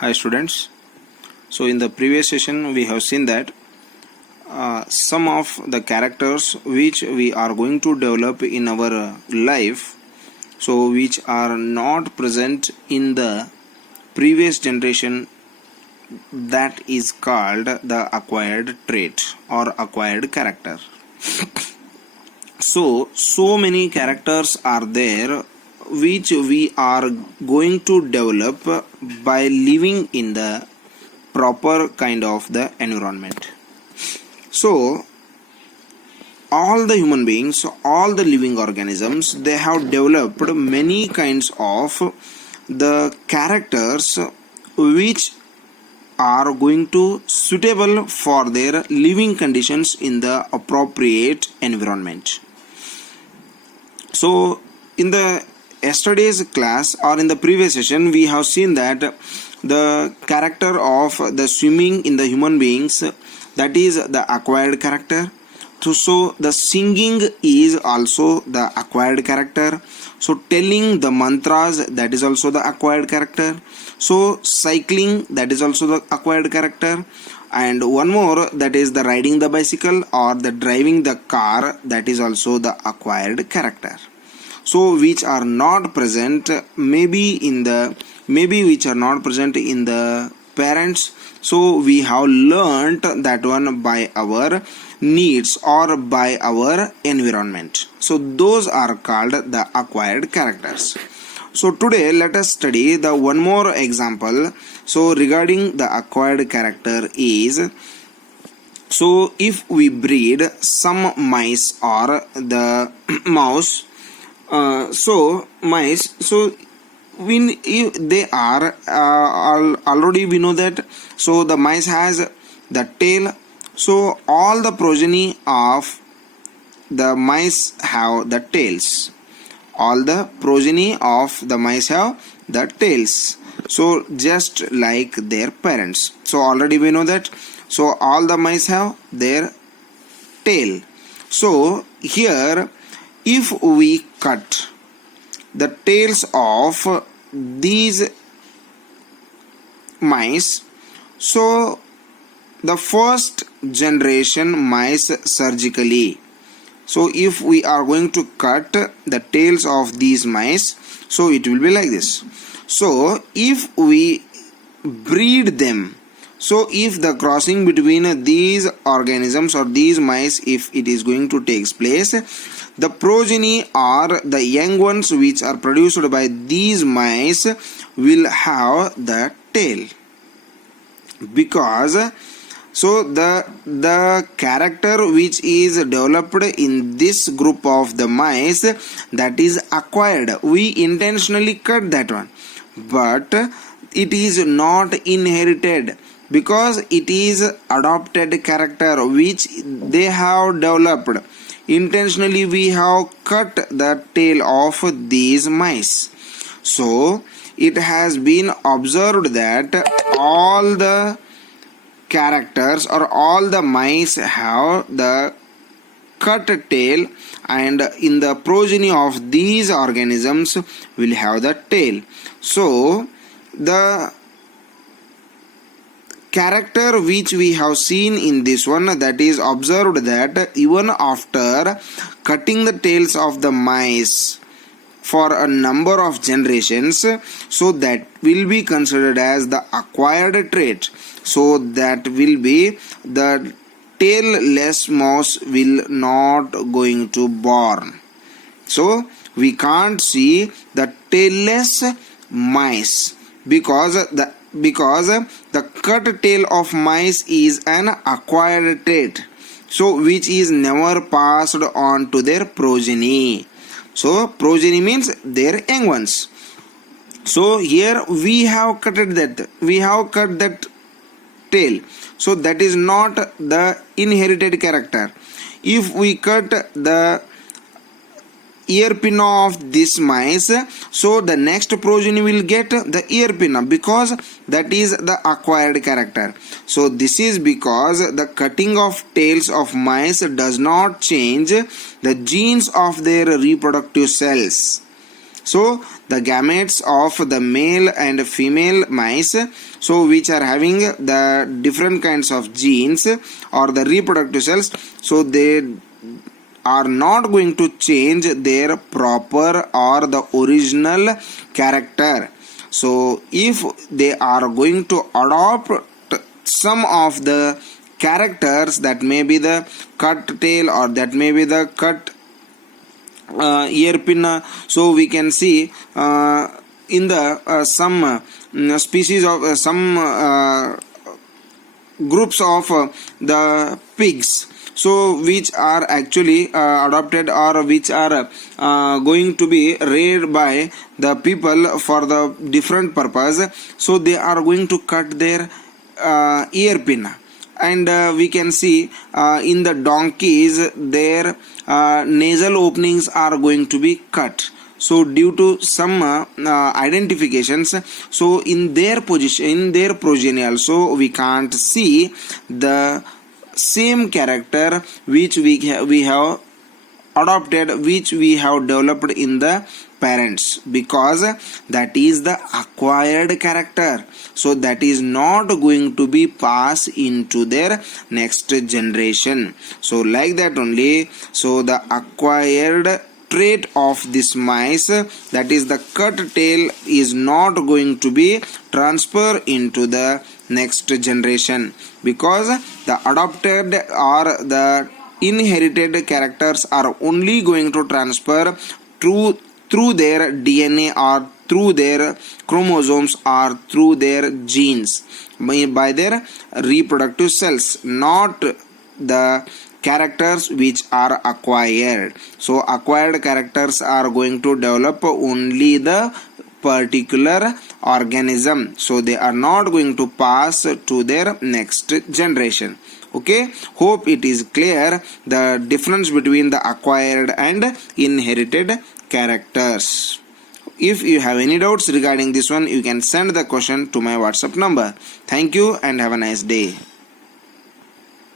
Hi students. So in the previous session we have seen that some of the characters which we are going to develop in our life, so which are not present in the previous generation, that is called the acquired trait or acquired character. So many characters are there which we are going to develop by living in the proper kind of the environment. So all the human beings, all the living organisms, they have developed many kinds of the characters which are going to suitable for their living conditions in the appropriate environment. So in the yesterday's class or in the previous session we have seen that the character of the swimming in the human beings, that is the acquired character. So the singing is also the acquired character. So telling the mantras, that is also the acquired character. So cycling, that is also the acquired character. And one more, that is the riding the bicycle or the driving the car, that is also the acquired character. So which are not present maybe which are not present in the parents. So we have learnt that one by our needs or by our environment. So those are called the acquired characters. So today let us study the one more example. So regarding the acquired character is, so if we breed some mice or the mouse, mice, so they are already we know that, so the mice has the tail. So all the progeny of the mice have the tails. All the progeny of the mice have the tails. So just like their parents. So already we know that. So all the mice have their tail. So here if we cut the tails of these mice, so the first generation mice surgically, so if we are going to cut the tails of these mice, so it will be like this. So if we breed them, so if the crossing between these organisms or these mice, if it is going to take place, the progeny or the young ones which are produced by these mice will have the tail, because so the character which is developed in this group of the mice, that is acquired. We intentionally cut that one, but it is not inherited, because it is adopted character which they have developed. Intentionally we have cut the tail of these mice. So it has been observed that all the characters or all the mice have the cut tail, and in the progeny of these organisms will have the tail. So the character which we have seen in this one, that is observed that even after cutting the tails of the mice for a number of generations, so that will be considered as the acquired trait. So that will be the tailless mouse will not going to born. So we can't see the tailless mice, because the cut tail of mice is an acquired trait, so which is never passed on to their progeny. So progeny means their young ones. So here we have cut that tail, so that is not the inherited character. If we cut the ear pin of this mice, so the next progeny will get the ear pin, because that is the acquired character. So this is because the cutting of tails of mice does not change the genes of their reproductive cells. So the gametes of the male and female mice, so which are having the different kinds of genes or the reproductive cells, so they are not going to change their proper or the original character. So if they are going to adopt some of the characters, that may be the cut tail or that may be the cut earpin, so we can see in the some species of some groups of the pigs, so which are actually adopted or which are going to be reared by the people for the different purpose, so they are going to cut their earpin. And we can see in the donkeys their nasal openings are going to be cut, so due to some identifications, so in their position, in their progeny also we can't see the same character which we have adopted, which we have developed in the parents, because that is the acquired character, so that is not going to be passed into their next generation. So like that only, so the acquired trait of this mice, that is the cut tail, is not going to be transferred into the next generation, because the adopted or the inherited characters are only going to transfer through their DNA or through their chromosomes or through their genes by their reproductive cells, not the characters which are acquired. So acquired characters are going to develop only the particular organism, so they are not going to pass to their next generation. Okay, hope it is clear the difference between the acquired and inherited characters. If you have any doubts regarding this one, you can send the question to my WhatsApp number. Thank you and have a nice day.